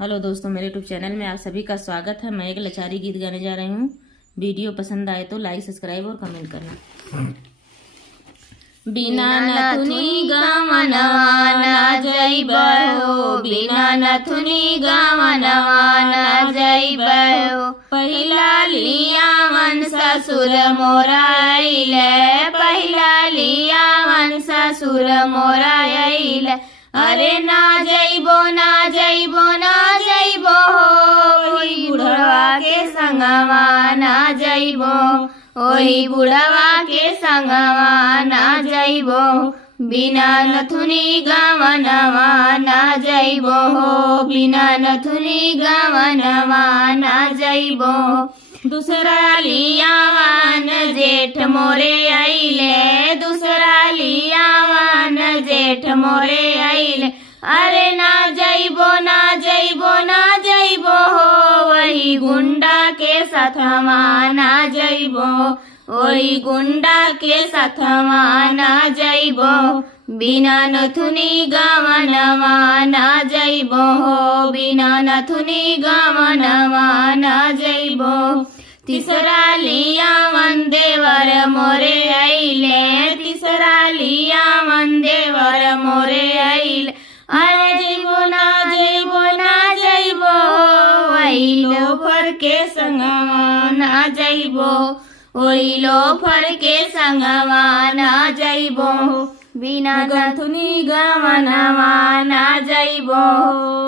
Hello दोस्तों, मेरे YouTube channel में आप सभी का स्वागत है। मैं एक लचारी गीत गाने जा रही हूँ। वीडियो पसंद आए तो लाइक, सब्सक्राइब और कमेंट करना। बिना नथुनी गवनवा ना जइबहो, बिना नथुनी गवनवा ना जइबहो। पहिला लियावन ससुर मोरा अइले, पहिला लियावन ससुर मोरा अइले। अरे ना जइबो ना जइबो ना जइबो ओही बुढ़वा के संगवा ना जइबो, ओही बुढ़वा के संगवा ना जइबो। बिना नथुनी गवनवा ना जइबो, बिना नथुनी गवनवा ना जइबो। दूसरा लियावन जेठ मोरे अइले, दूसरा लियावन जेठ मोरे अइले। अरे ना जइबो ना जइबो ना जइबो वही गुंडा के साथवा ना जइबो, वही गुंडा के साथवा ना जइबो। बिना नथुनी गवनवा ना जइबो, बिना नथुनी गवनवा ना जइबो। तीसरा लियावन देवर मोरे अइले, तीसरा लियावन देवर मोरे अइले। अरे जइबो ना जइबो ना जइबो वही लोफर के संगवा ना जइबो, वही लोफर के संगवा ना जइबो। बिना नथुनी गवनवा ना जइबो,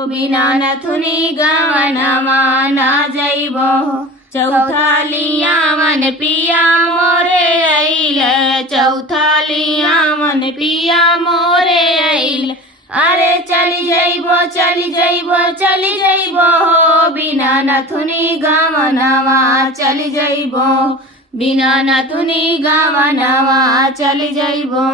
बिना नथुनी गवनवा ना जइबो। चौथा लियावन पिया मोरे अइले, चौथा लियावन पिया मोरे अइले। अरे चली जइबो चली जइबो चली जइबो बिना नथुनी गवनवा चली जइबो, बिना नथुनी गवनवा चली जइबो।